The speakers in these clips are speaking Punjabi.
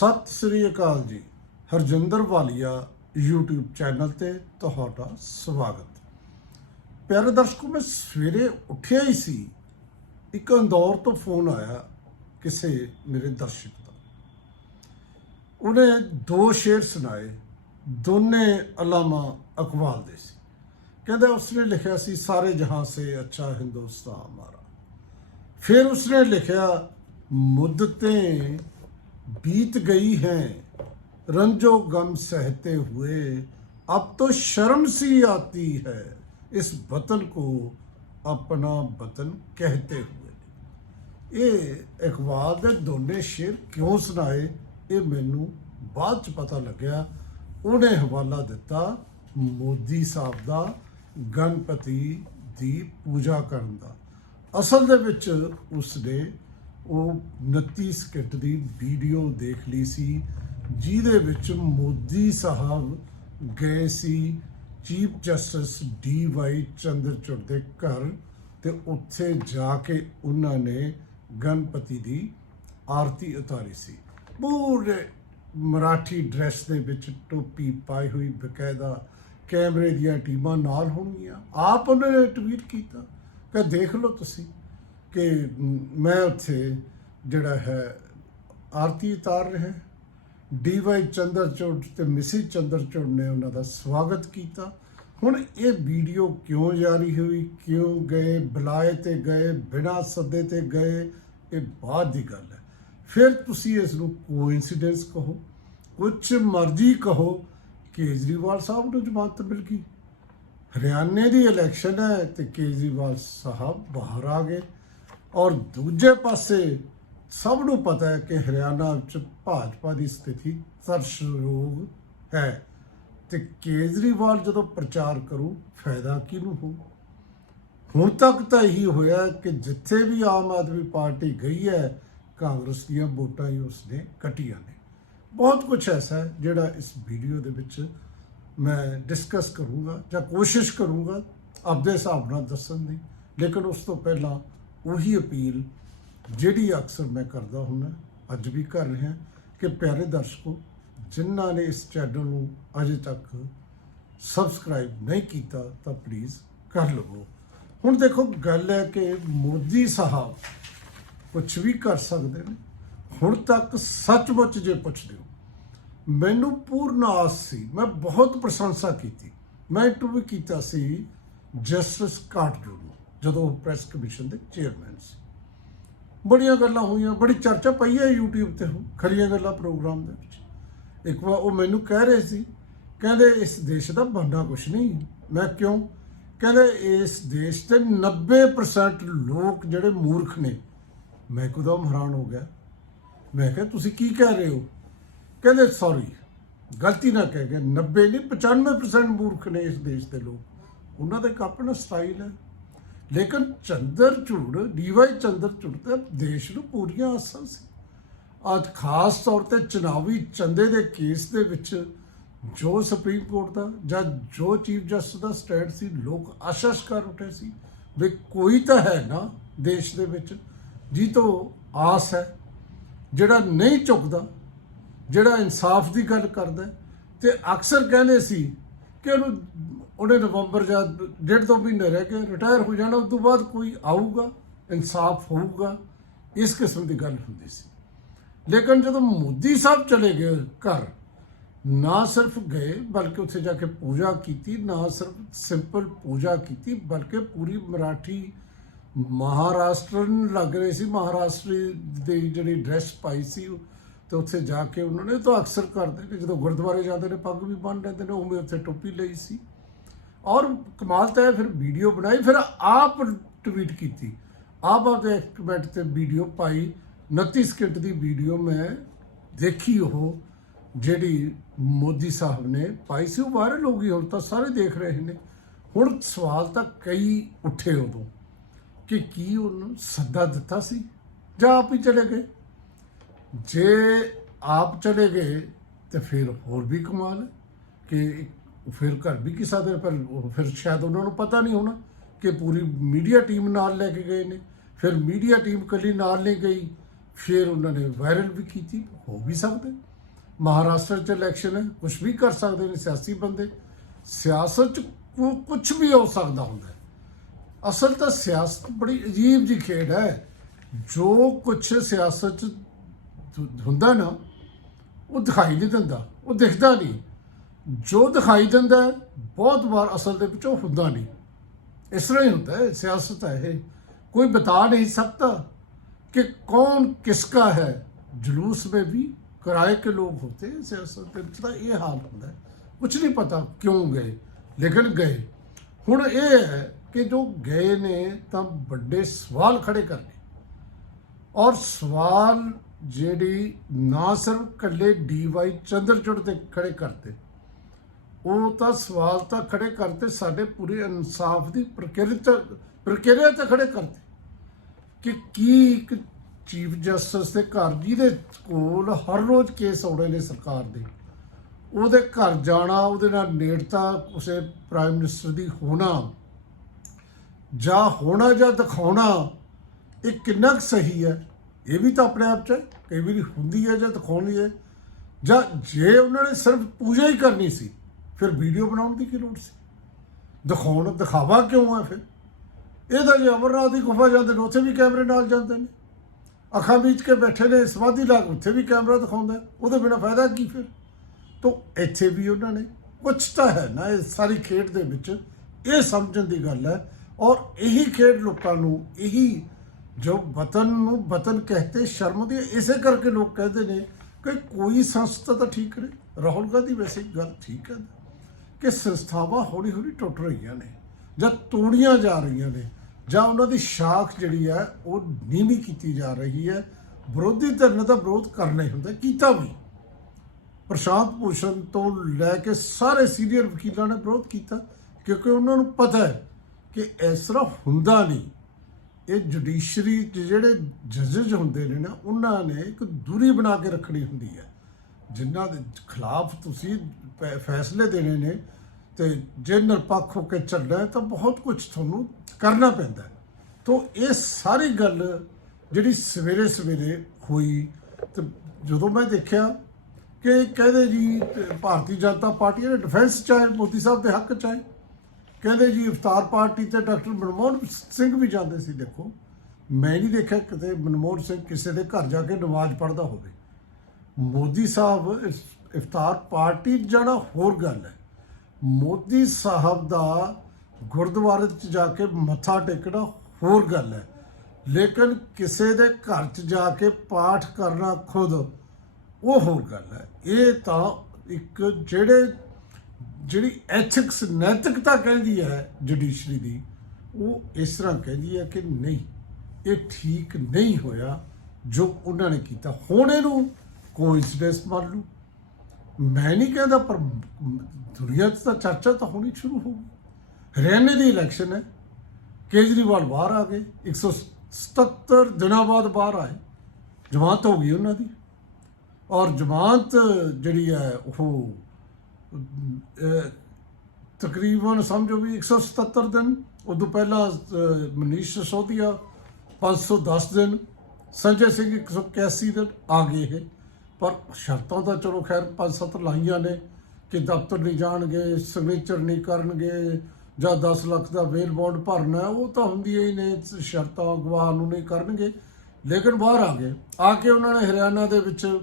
ਸਤਿ ਸ੍ਰੀ ਅਕਾਲ ਜੀ। ਹਰਜਿੰਦਰ ਵਾਲੀਆ YouTube ਚੈਨਲ ਤੇ ਤੁਹਾਡਾ ਸਵਾਗਤ। ਪਿਆਰੇ ਦਰਸ਼ਕੋ, ਮੈਂ ਸਵੇਰੇ ਉੱਠਿਆ ਹੀ ਸੀ। ਇੱਕ ਅੰਦੌਰ ਤੋਂ ਫੋਨ ਆਇਆ ਕਿਸੇ ਮੇਰੇ ਦਰਸ਼ਕ ਦਾ। ਉਹਨੇ ਦੋ ਸ਼ੇਰ ਸੁਣਾਏ। ਦੋਨੇ ਅਲਾਮਾ ਅਕਵਾਲ ਦੇ ਸੀ। ਕਹਿੰਦਾ ਉਸਨੇ ਲਿਖਿਆ ਸੀ, ਸਾਰੇ ਜਹਾਂ ਸੇ ਅੱਛਾ ਹਿੰਦੁਸਤਾਨ ਹਮਾਰਾ ਫਿਰ ਉਸਨੇ ਲਿਖਿਆ, ਮੁੱਦਤੇ बीत गई हैं रंजो गम सहते हुए अब तो शर्म सी आती है इस वतन को अपना वतन कहते हुए ਇਹ ਇਕਬਾਲ ਦੇ ਦੋਨੇ ਸ਼ੇਰ ਕਿਉਂ ਸੁਣਾਏ ਇਹ ਮੈਨੂੰ ਬਾਅਦ ਚ ਪਤਾ ਲੱਗਿਆ ਉਹਨੇ ਹਵਾਲਾ ਦਿੱਤਾ ਮੋਦੀ ਸਾਹਿਬ ਦਾ ਗਣਪਤੀ ਦੀ ਪੂਜਾ ਕਰਨ ਦਾ ਅਸਲ ਦੇ ਵਿੱਚ ਉਸਨੇ ਉਹ 29 ਸਕਿੰਟ ਦੀ ਵੀਡੀਓ ਦੇਖ ਲਈ ਸੀ, ਜਿਹਦੇ ਵਿੱਚ ਮੋਦੀ ਸਾਹਿਬ ਗਏ ਸੀ chief justice D Y Chandrachud ਦੇ ਘਰ ਤੇ ਉੱਥੇ ਜਾ ਕੇ ਉਹਨਾਂ ਨੇ ਗਣਪਤੀ ਦੀ ਆਰਤੀ ਉਤਾਰੀ ਸੀ। ਪੂਰੇ ਮਰਾਠੀ ਡਰੈਸ ਦੇ ਵਿੱਚ ਟੋਪੀ ਪਾਈ ਹੋਈ, ਬਕਾਇਦਾ ਕੈਮਰੇ ਦੀਆਂ ਟੀਮਾਂ ਨਾਲ ਹੋਣਗੀਆਂ। ਆਪ ਉਹਨਾਂ ਨੇ ਟਵੀਟ ਕੀਤਾ ਕਿ ਦੇਖ ਲਓ ਤੁਸੀਂ। ਕਿ ਮੈਂ ਉੱਥੇ ਜਿਹੜਾ ਹੈ ਆਰਤੀ ਉਤਾਰ ਰਿਹਾ ਡੀ ਵਾਈ ਚੰਦਰਚੂੜ ਤੇ ਮਿਸਿਸ ਚੰਦਰਚੂੜ ਨੇ ਉਹਨਾਂ ਦਾ ਸਵਾਗਤ ਕੀਤਾ। ਹੁਣ ਇਹ ਵੀਡੀਓ ਕਿਉਂ ਜਾਰੀ ਹੋਈ? ਕਿਉਂ ਗਏ? ਬੁਲਾਏ ਤੇ ਗਏ? ਬਿਨਾਂ ਸੱਦੇ ਤੇ ਗਏ? ਇਹ ਬਾਅਦ ਦੀ ਗੱਲ ਹੈ। ਫਿਰ ਤੁਸੀਂ ਇਸ ਨੂੰ ਕੋਇਨਸੀਡੈਂਸ ਕਹੋ। ਕੁਝ ਮਰਜ਼ੀ ਕਹੋ। ਕੇਜਰੀਵਾਲ ਸਾਹਿਬ ਨੂੰ ਜ਼ਮਾਨਤ ਮਿਲ ਗਈ। ਹਰਿਆਣੇ ਦੀ ਇਲੈਕਸ਼ਨ ਹੈ ਤੇ ਕੇਜਰੀਵਾਲ ਸਾਹਿਬ ਬਾਹਰ ਆ ਗਏ। ਔਰ ਦੂਜੇ ਪਾਸੇ ਸਭ ਨੂੰ ਪਤਾ ਹੈ ਕਿ ਹਰਿਆਣਾ ਵਿੱਚ ਭਾਜਪਾ ਦੀ ਸਥਿਤੀ ਤਰਸ਼ਯੋਗ ਹੈ ਤੇ ਕੇਜਰੀਵਾਲ ਜਦੋਂ ਪ੍ਰਚਾਰ ਕਰੂ, ਫਾਇਦਾ ਕਿਹਨੂੰ ਹੋ ਹੁਣ ਤੱਕ ਤਾਂ ਇਹੀ ਹੋਇਆ ਕਿ ਜਿੱਥੇ ਵੀ ਆਮ ਆਦਮੀ ਪਾਰਟੀ ਗਈ ਹੈ, ਕਾਂਗਰਸ ਦੀਆਂ ਵੋਟਾਂ ਹੀ ਉਸਨੇ ਕੱਟੀਆਂ ਨੇ। ਬਹੁਤ ਕੁਝ ਐਸਾ ਹੈ ਜਿਹੜਾ ਇਸ ਵੀਡੀਓ ਦੇ ਵਿੱਚ ਮੈਂ ਡਿਸਕਸ ਕਰੂੰਗਾ ਜਾਂ ਕੋਸ਼ਿਸ਼ ਕਰੂੰਗਾ ਆਪਦੇ ਹਿਸਾਬ ਨਾਲ ਦੱਸਣ ਦੀ। ਲੇਕਿਨ ਉਸ ਤੋਂ ਪਹਿਲਾਂ ਉਹੀ ਅਪੀਲ ਜਿਹੜੀ ਅਕਸਰ ਮੈਂ ਕਰਦਾ ਹੁੰਦਾ, ਅੱਜ ਵੀ ਕਰ ਰਿਹਾ ਕਿ ਪਿਆਰੇ ਦਰਸ਼ਕੋ, ਜਿਨ੍ਹਾਂ ਨੇ ਇਸ ਚੈਨਲ ਨੂੰ ਅਜੇ ਤੱਕ ਸਬਸਕ੍ਰਾਈਬ ਨਹੀਂ ਕੀਤਾ, ਤਾਂ ਪਲੀਜ਼ ਕਰ ਲਵੋ। ਹੁਣ ਦੇਖੋ, ਗੱਲ ਹੈ ਕਿ ਮੋਦੀ ਸਾਹਿਬ ਕੁਝ ਵੀ ਕਰ ਸਕਦੇ ਨੇ, ਹੁਣ ਤੱਕ ਸੱਚਮੁੱਚ ਜੇ ਪੁੱਛਦੇ ਹੋ, ਮੈਨੂੰ ਪੂਰਨ ਆਸ ਸੀ, ਮੈਂ ਬਹੁਤ ਪ੍ਰਸ਼ੰਸਾ ਕੀਤੀ। ਮੈਂ ਇੰਟਰਵਿਊ ਕੀਤਾ ਸੀ, ਜਸਟਿਸ ਕਾਟਜੂ ਨੂੰ ਜਦੋਂ ਉਹ ਪ੍ਰੈਸ ਕਮਿਸ਼ਨ ਦੇ ਚੇਅਰਮੈਨ ਸੀ। ਬੜੀਆਂ ਗੱਲਾਂ ਹੋਈਆਂ, ਬੜੀ ਚਰਚਾ ਪਈ ਹੈ YouTube ਤੇ ਉਹ ਖਰੀਆਂ ਗੱਲਾਂ ਪ੍ਰੋਗਰਾਮ ਦੇ ਵਿੱਚ। ਇੱਕ ਵਾਰ ਉਹ ਮੈਨੂੰ ਕਹਿ ਰਹੇ ਸੀ, ਕਹਿੰਦੇ ਇਸ ਦੇਸ਼ ਦਾ ਬੰਦਾ ਕੁਛ ਨਹੀਂ ਮੈਂ ਕਿਉਂ? ਕਹਿੰਦੇ ਇਸ ਦੇਸ਼ ਤੇ 90% ਲੋਕ ਜਿਹੜੇ ਮੂਰਖ ਨੇ। ਮੈਂ ਇੱਕਦਮ ਹੈਰਾਨ ਹੋ ਗਿਆ। ਮੈਂ ਕਿਹਾ, ਤੁਸੀਂ ਕੀ ਕਹਿ ਰਹੇ ਹੋ? ਕਹਿੰਦੇ ਸੌਰੀ ਗਲਤੀ ਨਾ ਕਹਿ ਗਏ 90 ਨਹੀਂ 95% ਮੂਰਖ ਨੇ ਇਸ ਦੇਸ਼ ਦੇ ਲੋਕ। ਉਹਨਾਂ ਦਾ ਇੱਕ ਆਪਣਾ ਸਟਾਈਲ ਹੈ। ਲੇਕਿਨ ਚੰਦਰਚੂੜ ਡੀਵਾਈ ਚੰਦਰਚੂੜ ਤੇ ਦੇਸ਼ ਨੂੰ ਪੂਰੀਆਂ ਆਸਾਂ ਸੀ। ਅੱਜ ਖਾਸ ਤੌਰ ਤੇ ਚੁਣਾਵੀ ਚੰਦੇ ਦੇ ਕੇਸ ਦੇ ਵਿੱਚ ਜੋ ਸੁਪਰੀਮ ਕੋਰਟ ਦਾ ਜਾਂ ਜੋ ਚੀਫ ਜਸਟਿਸ ਦਾ ਸਟੈਂਡ ਸੀ ਲੋਕ ਆਸ਼ਾਸ਼ ਕਰ ਉੱਠੇ ਸੀ ਵੀ ਕੋਈ ਤਾਂ ਹੈ ਨਾ ਦੇਸ਼ ਦੇ ਵਿੱਚ ਜੀ ਤੋਂ ਆਸ ਹੈ ਜਿਹੜਾ ਨਹੀਂ ਝੁਕਦਾ ਜਿਹੜਾ ਇਨਸਾਫ ਦੀ ਗੱਲ ਕਰਦਾ ਹੈ, ਤੇ ਅਕਸਰ ਕਹਿੰਦੇ ਸੀ ਕਿ ਉਹਨੂੰ ਉਹਨੇ ਨਵੰਬਰ ਜਾਂ ਡੇਢ ਦੋ ਮਹੀਨੇ ਰਹਿ ਕੇ ਰਿਟਾਇਰ ਹੋ ਜਾਣਾ, ਉਸ ਤੋਂ ਬਾਅਦ ਕੋਈ ਆਊਗਾ, ਇਨਸਾਫ ਹੋਊਗਾ, ਇਸ ਕਿਸਮ ਦੀ ਗੱਲ ਹੁੰਦੀ ਸੀ। ਲੇਕਿਨ ਜਦੋਂ ਮੋਦੀ ਸਾਹਿਬ ਚਲੇ ਗਏ ਘਰ, ਨਾ ਸਿਰਫ ਗਏ, ਬਲਕਿ ਉੱਥੇ ਜਾ ਕੇ ਪੂਜਾ ਕੀਤੀ, ਨਾ ਸਿਰਫ ਸਿੰਪਲ ਪੂਜਾ ਕੀਤੀ, ਬਲਕਿ ਪੂਰੀ ਮਰਾਠੀ ਮਹਾਰਾਸ਼ਟਰਨ ਲੱਗ ਰਹੇ ਸੀ, ਮਹਾਰਾਸ਼ਟਰੀ ਦੀ ਜਿਹੜੀ ਡਰੈਸ ਪਾਈ ਸੀ ਉਹ ਤੇ ਉੱਥੇ ਜਾ ਕੇ ਉਹਨਾਂ ਨੇ ਤਾਂ ਅਕਸਰ ਕਰਦੇ ਨੇ, ਜਦੋਂ ਗੁਰਦੁਆਰੇ ਜਾਂਦੇ ਨੇ, ਪੱਗ ਵੀ ਬੰਨ੍ਹ ਲੈਂਦੇ ਨੇ, ਉਵੇਂ ਉੱਥੇ ਟੋਪੀ ਲਈ ਸੀ। ਔਰ ਕਮਾਲ ਤਾਂ ਇਹ ਫਿਰ ਵੀਡੀਓ ਬਣਾਈ, ਫਿਰ ਆਪ ਟਵੀਟ ਕੀਤੀ। ਆਪ ਆਪਦੇ ਐਕਟਿਵੇਟ ਤੇ ਵੀਡੀਓ ਪਾਈ। 29 ਸਕਿੰਟ ਦੀ ਵੀਡੀਓ ਮੈਂ ਦੇਖੀ ਉਹ, ਜਿਹੜੀ ਮੋਦੀ ਸਾਹਿਬ ਨੇ ਪਾਈ ਸੀ, ਉਹ ਵਾਇਰਲ ਹੋ ਗਈ, ਹੁਣ ਤਾਂ ਸਾਰੇ ਦੇਖ ਰਹੇ ਨੇ। ਹੁਣ ਸਵਾਲ ਤਾਂ ਕਈ ਉੱਠੇ ਉਦੋਂ ਕਿ ਕੀ ਉਹਨੂੰ ਸੱਦਾ ਦਿੱਤਾ ਸੀ, ਜਾਂ ਆਪ ਹੀ ਚਲੇ ਗਏ। ਜੇ ਆਪ ਚਲੇ ਗਏ, ਤੇ ਫਿਰ ਹੋਰ ਵੀ ਕਮਾਲ ਕਿ ਫਿਰ ਘਰ ਵੀ ਕੀ ਸਕਦੇ ਪਰ ਉਹ ਫਿਰ ਸ਼ਾਇਦ ਉਹਨਾਂ ਨੂੰ ਪਤਾ ਨਹੀਂ ਹੋਣਾ ਕਿ ਪੂਰੀ ਮੀਡੀਆ ਟੀਮ ਨਾਲ ਲੈ ਕੇ ਗਏ ਨੇ। ਫਿਰ ਮੀਡੀਆ ਟੀਮ ਕੱਲੀ ਨਾਲ ਨਹੀਂ ਗਈ। ਫਿਰ ਉਹਨਾਂ ਨੇ ਵਾਇਰਲ ਵੀ ਕੀਤੀ। ਹੋ ਵੀ ਸਕਦਾ। ਮਹਾਰਾਸ਼ਟਰ 'ਚ ਇਲੈਕਸ਼ਨ ਹੈ। ਕੁਝ ਵੀ ਕਰ ਸਕਦੇ ਨੇ ਸਿਆਸੀ ਬੰਦੇ। ਸਿਆਸਤ 'ਚ ਕੁਝ ਵੀ ਹੋ ਸਕਦਾ ਹੁੰਦਾ ਅਸਲ ਤਾਂ ਸਿਆਸਤ ਬੜੀ ਅਜੀਬ ਜੀ ਖੇਡ ਹੈ। ਜੋ ਕੁਝ ਸਿਆਸਤ 'ਚ ਹੁੰਦਾ ਨਾ, ਉਹ ਦਿਖਾਈ ਨਹੀਂ ਦਿੰਦਾ। ਉਹ ਦਿਖਦਾ ਨਹੀਂ। ਜੋ ਦਿਖਾਈ ਦਿੰਦਾ ਹੈ, ਬਹੁਤ ਵਾਰ ਅਸਲ ਦੇ ਵਿੱਚ ਉਹ ਹੁੰਦਾ ਨਹੀਂ ਇਸ ਤਰ੍ਹਾਂ ਹੀ ਹੁੰਦਾ ਹੈ ਸਿਆਸਤ ਹੈ ਇਹ कोई बता नहीं सकता कि कौन किसका है जुलूस में भी किराए के लोग होते हैं सियासत ਦੇ ਵਿੱਚ ਤਾਂ ਇਹ ਹਾਲ ਹੁੰਦਾ ਹੈ ਕੁਝ ਨਹੀਂ ਪਤਾ ਕਿਉਂ ਗਏ ਲੇਕਿਨ ਗਏ ਹੁਣ ਇਹ ਹੈ ਕਿ ਜੋ ਗਏ ਨੇ ਤਾਂ ਵੱਡੇ ਸਵਾਲ ਖੜੇ ਕਰਨੇ ਔਰ ਸਵਾਲ ਜਿਹੜੀ ਨਾ ਸਿਰਫ ਕੱਲੇ ਡੀਵਾਈ ਚੰਦਰਚੂੜ ਤੇ ਖੜੇ ਕਰਤੇ ਉਹ ਤਾਂ ਸਵਾਲ ਤਾਂ ਖੜੇ ਕਰਤੇ ਸਾਡੇ ਪੂਰੇ ਇਨਸਾਫ ਦੀ ਪ੍ਰਕਿਰਿਆ ਪ੍ਰਕਿਰਿਆ ਤੇ ਖੜੇ ਕਰਤੇ ਕਿ ਕੀ ਇੱਕ ਚੀਫ ਜਸਟਿਸ ਦੇ ਘਰ ਜਿਹਦੇ ਕੋਲ ਹਰ ਰੋਜ਼ ਕੇਸ ਆਉਣੇ ਨੇ ਸਰਕਾਰ ਦੇ। ਉਹਦੇ ਘਰ ਜਾਣਾ, ਉਹਦੇ ਨਾਲ ਨੇੜਤਾ ਉਸੇ ਪ੍ਰਾਈਮ ਮਿਨਿਸਟਰ ਦੀ ਹੋਣਾ, ਜਾਂ ਹੋਣਾ ਜਾਂ ਦਿਖਾਉਣਾ, ਇਹ ਕਿੰਨਾ ਕੁ ਸਹੀ ਹੈ? ਇਹ ਵੀ ਤਾਂ ਆਪਣੇ ਆਪ ਚ ਹੈ। ਕਈ ਵਾਰੀ ਹੁੰਦੀ ਹੈ ਜਾਂ ਦਿਖਾਉਣੀ ਹੈ। ਜਾਂ ਜੇ ਉਹਨਾਂ ਨੇ ਸਿਰਫ ਪੂਜਾ ਹੀ ਕਰਨੀ ਸੀ ਫਿਰ ਵੀਡੀਓ ਬਣਾਉਣ ਦੀ ਕੀ ਲੋੜ ਸੀ? ਦਿਖਾਉਣ, ਦਿਖਾਵਾ ਕਿਉਂ ਹੈ ਫਿਰ? ਇਹ ਤਾਂ ਜੇ ਅਮਰਨਾਥ ਦੀ ਗੁਫਾ ਜਾਂਦੇ ਨੇ, ਉੱਥੇ ਵੀ ਕੈਮਰੇ ਨਾਲ ਜਾਂਦੇ ਨੇ। ਅੱਖਾਂ ਵਿੱਚ ਕੇ ਬੈਠੇ ਨੇ, ਸਮਾਧੀ ਲਾਗ, ਉੱਥੇ ਵੀ ਕੈਮਰਾ ਦਿਖਾਉਂਦਾ ਉਹਦੇ ਬਿਨਾ ਫਾਇਦਾ ਕੀ ਫਿਰ? ਤੋਂ ਇੱਥੇ ਵੀ ਉਹਨਾਂ ਨੇ ਕੁਛ ਤਾਂ ਹੈ ਨਾ, ਇਹ ਸਾਰੀ ਖੇਡ ਦੇ ਵਿੱਚ ਇਹ ਸਮਝਣ ਦੀ ਗੱਲ ਹੈ। ਔਰ ਇਹੀ ਖੇਡ ਲੋਕਾਂ ਨੂੰ, ਇਹੀ ਜੋ ਵਤਨ ਨੂੰ ਵਤਨ ਕਹਤੇ, ਸ਼ਰਮ ਦੀ, ਇਸੇ ਕਰਕੇ ਲੋਕ ਕਹਿੰਦੇ ਨੇ ਕਿ ਕੋਈ ਸੰਸਥਾ ਤਾਂ ਠੀਕ ਨਹੀਂ। ਰਾਹੁਲ ਗਾਂਧੀ ਵੈਸੇ ਗੱਲ ਠੀਕ ਹੈ। ਕਿ ਸੰਸਥਾਵਾਂ ਹੌਲੀ ਹੌਲੀ ਟੁੱਟ ਰਹੀਆਂ ਨੇ ਜਾਂ ਤੋੜੀਆਂ ਜਾ ਰਹੀਆਂ ਨੇ ਜਾਂ ਉਹਨਾਂ ਦੀ ਸ਼ਾਖ ਜਿਹੜੀ ਹੈ ਉਹ ਨੀਵੀਂ ਕੀਤੀ ਜਾ ਰਹੀ ਹੈ। ਵਿਰੋਧੀ ਧਿਰ ਨੇ ਤਾਂ ਵਿਰੋਧ ਕਰਨਾ ਹੀ ਹੁੰਦਾ, ਕੀਤਾ ਵੀ। ਪ੍ਰਸ਼ਾਂਤ ਭੂਸ਼ਣ ਤੋਂ ਲੈ ਕੇ ਸਾਰੇ ਸੀਨੀਅਰ ਵਕੀਲਾਂ ਨੇ ਵਿਰੋਧ ਕੀਤਾ, ਕਿਉਂਕਿ ਉਹਨਾਂ ਨੂੰ ਪਤਾ ਹੈ ਕਿ ਇਸ ਤਰ੍ਹਾਂ ਹੁੰਦਾ ਨਹੀਂ। ਇਹ ਜੁਡੀਸ਼ਰੀ ਜਿਹੜੇ ਜੱਜਸ ਹੁੰਦੇ ਨੇ ਨਾ, ਉਹਨਾਂ ਨੇ ਇੱਕ ਦੂਰੀ ਬਣਾ ਕੇ ਰੱਖਣੀ ਹੁੰਦੀ ਹੈ। ਜਿਨ੍ਹਾਂ ਦੇ ਖਿਲਾਫ ਤੁਸੀਂ ਫੈ- ਫੈਸਲੇ ਦੇਣੇ ਨੇ ਤੇ ਜੇ ਨਿਰਪੱਖ ਹੋ ਕੇ ਚੱਲਣਾ ਹੈ ਤਾਂ ਬਹੁਤ ਕੁਝ ਤੁਹਾਨੂੰ ਕਰਨਾ ਪੈਂਦਾ ਹੈ। ਤੋਂ ਇਹ ਸਾਰੀ ਗੱਲ ਜਿਹੜੀ ਸਵੇਰੇ ਸਵੇਰੇ ਹੋਈ ਤੇ ਜਦੋਂ ਮੈਂ ਦੇਖਿਆ ਕਿ ਕਹਿੰਦੇ ਜੀ ਤੇ ਭਾਰਤੀ ਜਨਤਾ ਪਾਰਟੀ ਨੇ ਡਿਫੈਂਸ ਚਾਹੇ, ਮੋਦੀ ਸਾਹਿਬ ਦੇ ਹੱਕ ਚਾਹੇ, ਕਹਿੰਦੇ ਜੀ ਇਫਤਾਰ ਪਾਰਟੀ ਤੇ ਡਾਕਟਰ ਮਨਮੋਹਨ ਸਿੰਘ ਵੀ ਜਾਂਦੇ ਸੀ। ਦੇਖੋ, ਮੈਂ ਨਹੀਂ ਦੇਖਿਆ ਕਿਤੇ ਮਨਮੋਹਨ ਸਿੰਘ ਕਿਸੇ ਦੇ ਘਰ ਜਾ ਕੇ ਨਮਾਜ਼ ਪੜ੍ਹਦਾ ਹੋਵੇ। ਮੋਦੀ ਸਾਹਿਬ ਇਸ- ਇਫਤਾਰ ਪਾਰਟੀ 'ਚ ਜਾਣਾ ਹੋਰ ਗੱਲ ਹੈ। ਮੋਦੀ ਸਾਹਿਬ ਦਾ ਗੁਰਦੁਆਰੇ 'ਚ ਜਾ ਕੇ ਮੱਥਾ ਟੇਕਣਾ ਹੋਰ ਗੱਲ ਹੈ। ਲੇਕਿਨ ਕਿਸੇ ਦੇ ਘਰ 'ਚ ਜਾ ਕੇ ਪਾਠ ਕਰਨਾ ਖੁਦ ਉਹ ਹੋਰ ਗੱਲ ਹੈ। ਇਹ ਤਾਂ ਇੱਕ ਜਿਹੜੇ, ਜਿਹੜੀ ਐਥਿਕਸ, ਨੈਤਿਕਤਾ ਕਹਿੰਦੀ ਹੈ ਜੁਡੀਸ਼ਰੀ ਦੀ, ਉਹ ਇਸ ਤਰ੍ਹਾਂ ਕਹਿੰਦੀ ਹੈ ਕਿ ਨਹੀਂ, ਇਹ ਠੀਕ ਨਹੀਂ ਹੋਇਆ ਜੋ ਉਹਨਾਂ ਨੇ ਕੀਤਾ। ਹੁਣ ਇਹਨੂੰ ਕੋਇਨਸੀਡੈਂਸ ਮੰਨ ਲਓ। ਮੈਂ ਨਹੀਂ ਕਹਿੰਦਾ ਪਰ ਦੁਨੀਆ 'ਚ ਤਾਂ ਚਰਚਾ ਤਾਂ ਹੋਣੀ ਸ਼ੁਰੂ ਹੋ ਗਈ। ਹਰਿਆਣੇ ਦੀ ਇਲੈਕਸ਼ਨ ਹੈ। ਕੇਜਰੀਵਾਲ ਬਾਹਰ ਆ ਗਏ। 177 ਦਿਨਾਂ ਬਾਅਦ ਬਾਹਰ ਆਏ। ਜਮਾਨਤ ਹੋ ਗਈ ਉਹਨਾਂ ਦੀ। ਔਰ ਜਮਾਨਤ ਜਿਹੜੀ ਹੈ ਉਹ ਤਕਰੀਬਨ ਸਮਝੋ ਵੀ 177 ਦਿਨ ਉਦੋਂ ਪਹਿਲਾਂ ਅਹ, ਮਨੀਸ਼ ਸਿਸੋਦੀਆ 510 ਦਿਨ ਸੰਜੇ ਸਿੰਘ 181 ਦਿਨ ਆ ਗਏ ਇਹ। ਪਰ ਸ਼ਰਤਾਂ ਤਾਂ ਚਲੋ ਖੈਰ ਪੰਜ ਸੱਤ ਲਾਈਆਂ ਨੇ ਕਿ ਦਫ਼ਤਰ ਨਹੀਂ ਜਾਣਗੇ ਸਿਗਨੇਚਰ ਨਹੀਂ ਕਰਨਗੇ ਜਾਂ 10 ਲੱਖ ਦਾ ਵੇਲ ਬੌਂਡ ਭਰਨਾ ਉਹ ਤਾਂ ਹੁੰਦੀਆਂ ਹੀ ਨੇ, ਸ਼ਰਤਾਂ ਗਵਾਹ ਨੂੰ ਨਹੀਂ ਕਰਨਗੇ। ਲੇਕਿਨ ਬਾਹਰ ਆ ਗਏ। ਆ ਕੇ ਉਹਨਾਂ ਨੇ ਹਰਿਆਣਾ ਦੇ ਵਿੱਚ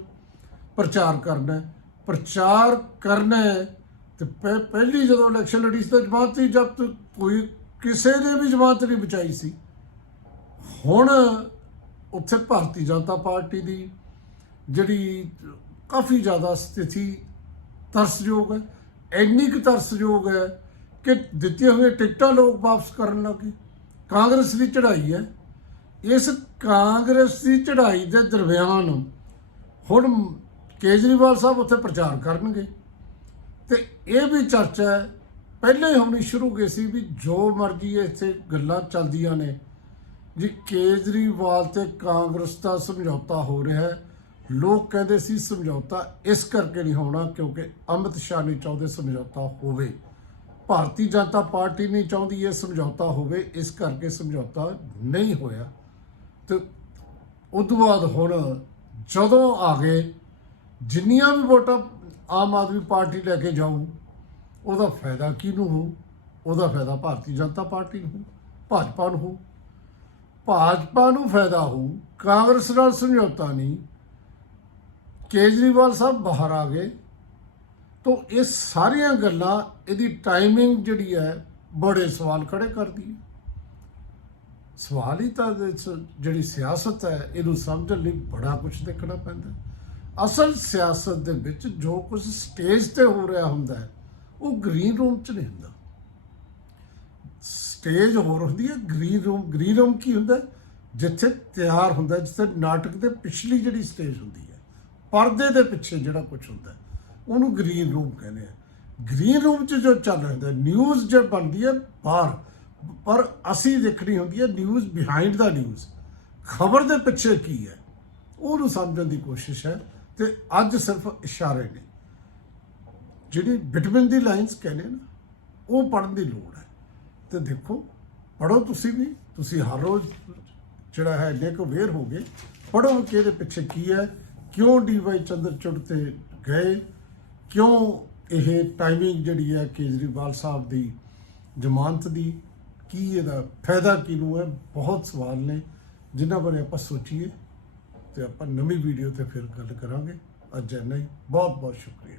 ਪ੍ਰਚਾਰ ਕਰਨਾ ਪ੍ਰਚਾਰ ਕਰਨਾ ਹੈ ਤੇ ਪਹਿ- ਪਹਿਲੀ ਜਦੋਂ ਇਲੈਕਸ਼ਨ ਲੜੀ ਸੀ ਤਾਂ ਜਮਾਤ ਹੀ ਜਦ ਕੋਈ ਕਿਸੇ ਨੇ ਵੀ ਜਮਾਤ ਨਹੀਂ ਬਚਾਈ ਸੀ। ਹੁਣ ਉੱਥੇ ਭਾਰਤੀ ਜਨਤਾ ਪਾਰਟੀ ਦੀ ਜਿਹੜੀ ਕਾਫੀ ਜ਼ਿਆਦਾ ਸਥਿਤੀ ਤਰਸਯੋਗ ਹੈ। ਇੰਨੀ ਕੁ ਤਰਸਯੋਗ ਹੈ ਕਿ ਦਿੱਤੀਆਂ ਹੋਈਆਂ ਟਿਕਟਾਂ ਲੋਕ ਵਾਪਸ ਕਰਨ ਲੱਗੇ। ਕਾਂਗਰਸ ਦੀ ਚੜ੍ਹਾਈ ਹੈ। ਇਸ ਕਾਂਗਰਸ ਦੀ ਚੜ੍ਹਾਈ ਦੇ ਦਰਮਿਆਨ ਹੁਣ ਕੇਜਰੀਵਾਲ ਸਾਹਿਬ ਉੱਥੇ ਪ੍ਰਚਾਰ ਕਰਨਗੇ। ਤੇ ਇਹ ਵੀ ਚਰਚਾ ਹੈ, ਪਹਿਲਾਂ ਹੋਣੀ ਸ਼ੁਰੂ ਗਈ ਸੀ ਵੀ ਜੋ ਮਰਜ਼ੀ ਇੱਥੇ ਗੱਲਾਂ ਚੱਲਦੀਆਂ ਨੇ, ਜੀ ਕੇਜਰੀਵਾਲ ਤੇ ਕਾਂਗਰਸ ਦਾ ਸਮਝੌਤਾ ਹੋ ਰਿਹਾ ਹੈ ਲੋਕ ਕਹਿੰਦੇ ਸੀ ਸਮਝੌਤਾ ਇਸ ਕਰਕੇ ਨਹੀਂ ਹੋਣਾ ਕਿਉਂਕਿ ਅਮਿਤ ਸ਼ਾਹ ਨਹੀਂ ਚਾਹੁੰਦੇ ਸਮਝੌਤਾ ਹੋਵੇ। ਭਾਰਤੀ ਜਨਤਾ ਪਾਰਟੀ ਨਹੀਂ ਚਾਹੁੰਦੀ ਇਹ ਸਮਝੌਤਾ ਹੋਵੇ, ਇਸ ਕਰਕੇ ਸਮਝੌਤਾ ਨਹੀਂ ਹੋਇਆ। ਤੇ ਉਦੋਂ ਬਾਅਦ ਹੁਣ ਜਦੋਂ ਆ ਗਏ, ਜਿੰਨੀਆਂ ਵੀ ਵੋਟਾਂ ਆਮ ਆਦਮੀ ਪਾਰਟੀ ਲੈ ਕੇ ਜਾਊ, ਉਹਦਾ ਫਾਇਦਾ ਕਿਹਨੂੰ ਹੋ ਉਹਦਾ ਫਾਇਦਾ ਭਾਰਤੀ ਜਨਤਾ ਪਾਰਟੀ ਨੂੰ ਭਾਜਪਾ ਨੂੰ ਹੋ ਭਾਜਪਾ ਨੂੰ ਫਾਇਦਾ ਹੋ ਕਾਂਗਰਸ ਨਾਲ ਸਮਝੌਤਾ ਨਹੀਂ ਕੇਜਰੀਵਾਲ ਸਾਹਿਬ ਬਾਹਰ ਆ ਗਏ ਤਾਂ ਇਹ ਸਾਰੀਆਂ ਗੱਲਾਂ ਇਹਦੀ ਟਾਈਮਿੰਗ ਜਿਹੜੀ ਹੈ ਬੜੇ ਸਵਾਲ ਖੜੇ ਕਰਦੀ ਹੈ। ਸਵਾਲ ਹੀ ਤਾਂ ਜਿਹੜੀ ਸਿਆਸਤ ਹੈ, ਇਹਨੂੰ ਸਮਝਣ ਲਈ ਬੜਾ ਕੁਝ ਦੇਖਣਾ ਪੈਂਦਾ ਅਸਲ ਸਿਆਸਤ ਦੇ ਵਿੱਚ ਜੋ ਕੁਝ ਸਟੇਜ ਤੇ ਹੋ ਰਿਹਾ ਹੁੰਦਾ ਹੈ, ਉਹ ਗ੍ਰੀਨ ਰੂਮ 'ਚ ਨਹੀਂ ਹੁੰਦਾ। ਸਟੇਜ ਹੋਰ ਹੁੰਦੀ ਹੈ ਗ੍ਰੀਨ ਰੂਮ ਗ੍ਰੀਨ ਰੂਮ ਕੀ ਹੁੰਦਾ ਜਿੱਥੇ ਤਿਆਰ ਹੁੰਦਾ ਜਿੱਥੇ ਨਾਟਕ ਦੇ ਪਿਛਲੀ ਜਿਹੜੀ ਸਟੇਜ ਹੁੰਦੀ ਪਰਦੇ ਦੇ ਪਿੱਛੇ ਜਿਹੜਾ ਕੁਝ ਹੁੰਦਾ ਉਹਨੂੰ ਗ੍ਰੀਨ ਰੂਮ ਕਹਿੰਦੇ ਆ। ਗ੍ਰੀਨ ਰੂਮ 'ਚ ਜੋ ਚੱਲ ਰਿਹਾ ਨਿਊਜ਼ ਜੇ ਬਣਦੀ ਹੈ ਬਾਹਰ, ਪਰ ਅਸੀਂ ਦੇਖਣੀ ਹੁੰਦੀ ਹੈ ਨਿਊਜ਼ ਬਿਹਾਈਂਡ ਦਾ ਨਿਊਜ਼ ਖਬਰ ਦੇ ਪਿੱਛੇ ਕੀ ਹੈ? ਉਹਨੂੰ ਸਮਝਣ ਦੀ ਕੋਸ਼ਿਸ਼ ਹੈ ਤੇ ਅੱਜ ਸਿਰਫ ਇਸ਼ਾਰੇ ਨੇ। ਜਿਹੜੀ ਬਿਟਵੀਨ ਦੀ ਲਾਈਨਸ ਕਹਿੰਦੇ ਨਾ ਉਹ ਪੜਨ ਦੀ ਲੋੜ ਹੈ। ਤੇ ਦੇਖੋ ਪੜੋ ਤੁਸੀਂ ਵੀ, ਤੁਸੀਂ ਹਰ ਰੋਜ਼ ਜਿਹੜਾ ਹੈ, ਇੰਨੇ ਕੁ ਵੇਰ ਹੋ ਗਏ ਪੜੋ ਕਿ ਇਹਦੇ ਪਿੱਛੇ ਕੀ ਹੈ। ਕਿਉਂ ਡੀਵਾਈ ਚੰਦਰਚੂੜ ਤੇ ਗਏ? ਕਿਉਂ ਇਹ ਟਾਈਮਿੰਗ ਜਿਹੜੀ ਹੈ ਕੇਜਰੀਵਾਲ ਸਾਹਿਬ ਦੀ ਜ਼ਮਾਨਤ ਦੀ? ਕੀ ਇਹਦਾ ਫਾਇਦਾ ਕਿਹਨੂੰ ਹੈ? ਬਹੁਤ ਸਵਾਲ ਨੇ, ਜਿਨ੍ਹਾਂ ਬਾਰੇ ਆਪਾਂ ਸੋਚੀਏ ਤੇ ਆਪਾਂ ਨਵੀਂ ਵੀਡੀਓ ਤੇ ਫਿਰ ਗੱਲ ਕਰਾਂਗੇ। ਅੱਜ ਇੰਨਾ ਹੀ। ਬਹੁਤ ਬਹੁਤ ਸ਼ੁਕਰੀਆ।